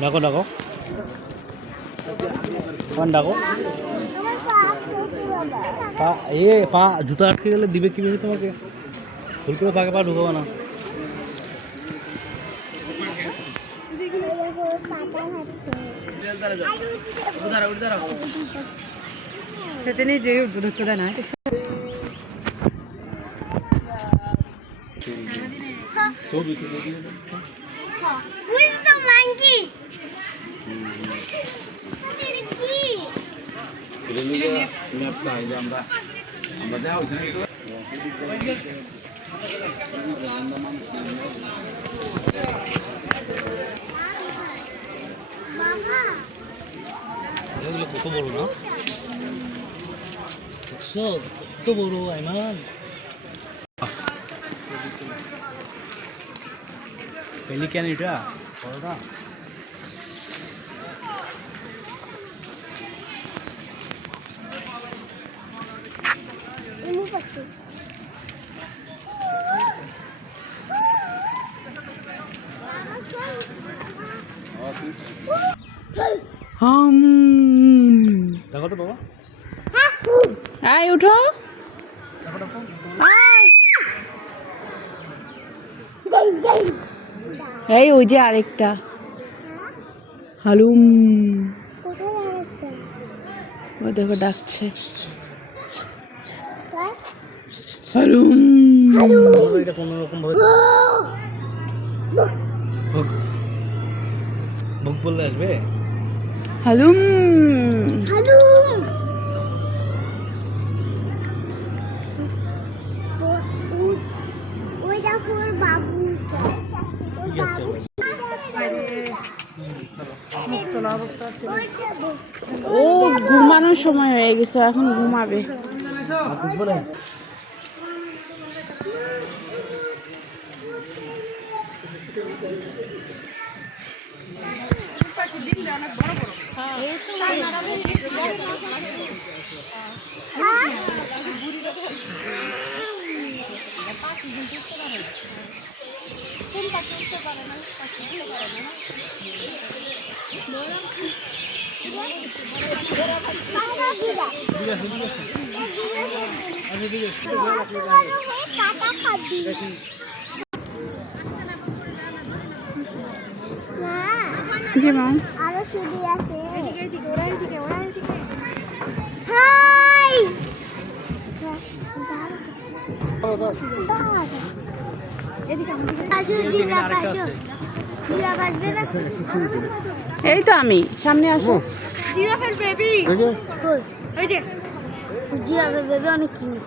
ডাকো ডাকো। কোন ডাকো? পা এ পা জুতো আটকে গেলে দিবে কীভাবে তোমাকে? ভুল করে পাকে পা ঢুকাবো না। নেই যে বুধ কোদা কত বড় না? কত বড় আইমান? পেলিক্যান এটা? বড়টা দেখো তো বাবা। আয় উঠো। এই ওই যে আরেকটা। হালুম। ওই দেখো ডাকছে? হালুম। ভোগ বললে আসবে? হালুম। হালুম। ও- ও- ওই দেখো ওর বাবুটা। ওর ঠিক আছে বাবু- ও ঘুমানোর সময় হয়ে গেছে এখন ঘুমাবে। আর বুঝব না যে মা আরও সিঁড়ি আছে হাই আসো জিরাফ আসো জিরাফ আসবে না এই তো আমি সামনে আসো। জিরাফের বেবি ওই যে। জিরাফের বেবি অনেক কিউট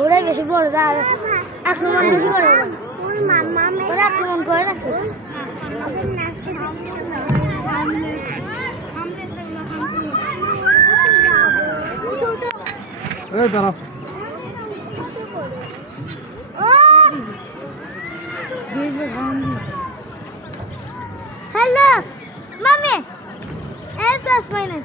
ওরাই বেশি বড় আর আক্রমণ বেশি করে ওরা। ওরা আক্রমণ করে না। দাঁড়াও। হ্যালো মামি এ প্লাস মাইনাস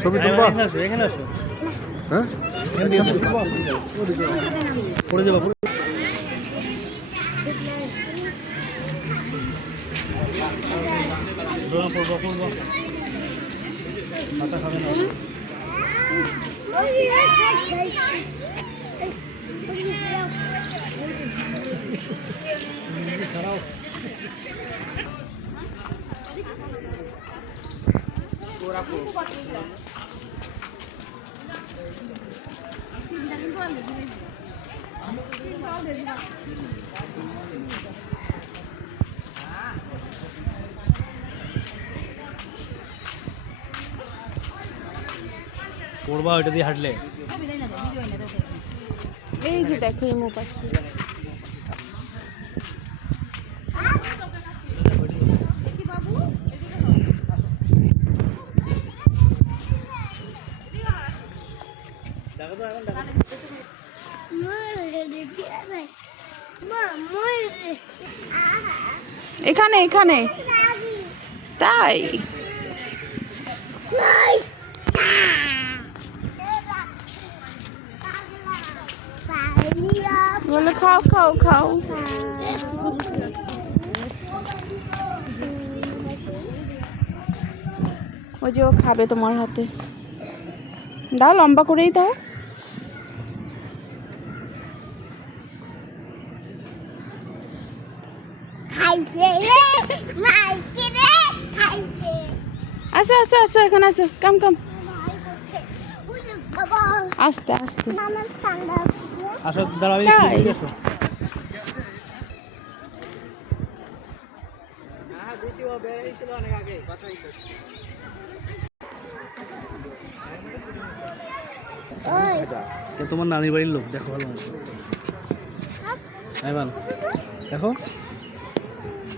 ছবি তুলবা এখানে আসো হ্যাঁ পড়ে যাব। পড়ব পড়ব মাথা খাবে না ছাড়াও পড়বা ওইটা দিয়ে হাঁটলে। এই যে দেখো ইমো পাখি এখানে এখানে। তাই। বলে খাও খাও খাও। ওই যে ও খাবে তোমার হাতে। দাও লম্বা করেই দাও। আচ্ছা আচ্ছা আচ্ছা এখানে আসো। কাম কাম। ভাই করছে ওরে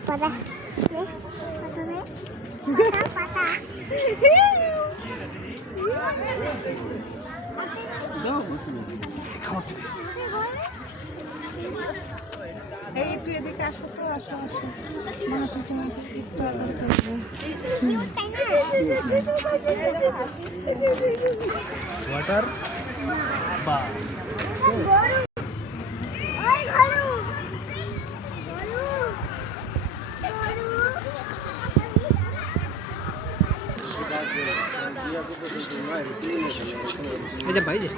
বাবা আস্তে আস্তে মামার ঠান্ডা আসো। দাঁড়া আমি তাই? এদিকে আসো ওই এ তোমার নানির বাড়ির লোক দেখো ভালো মতো আইমান দেখো পাতা পাতা ওয়াটার বা ঘরু ঘরু এই যে ভাই যে